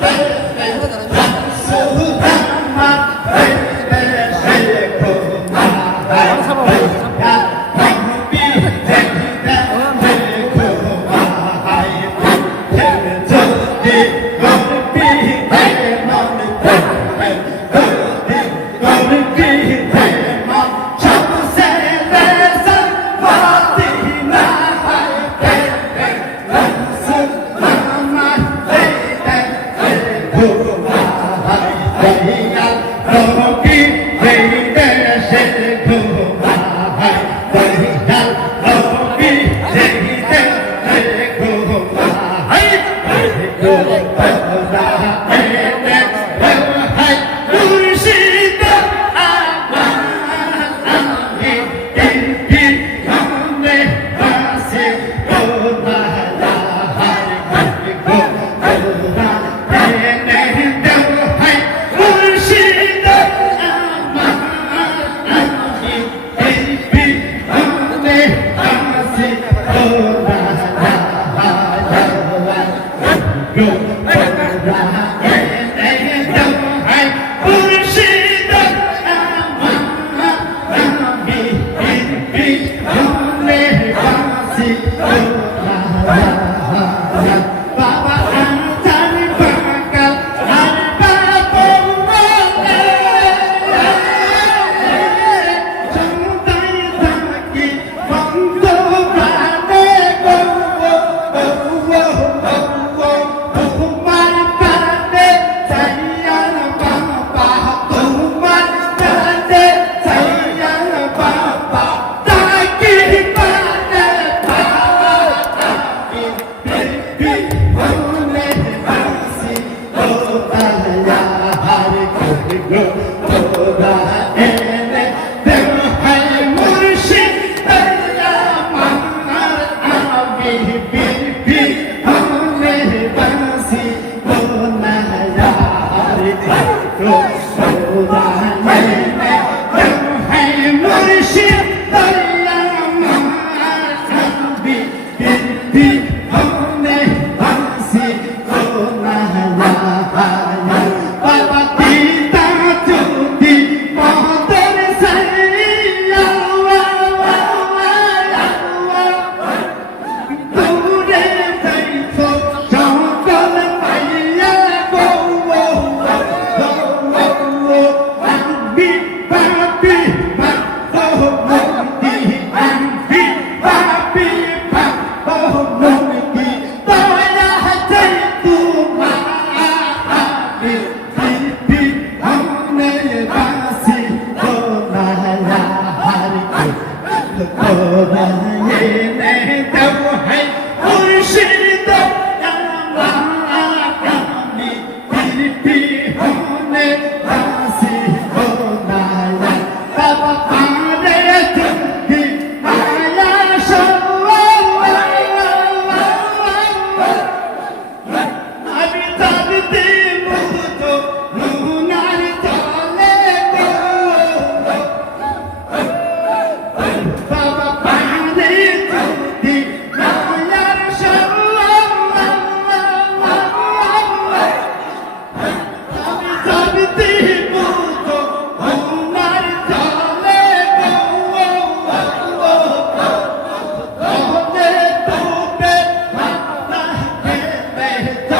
Hey, hey. Jehovah. Hey, hey, hey.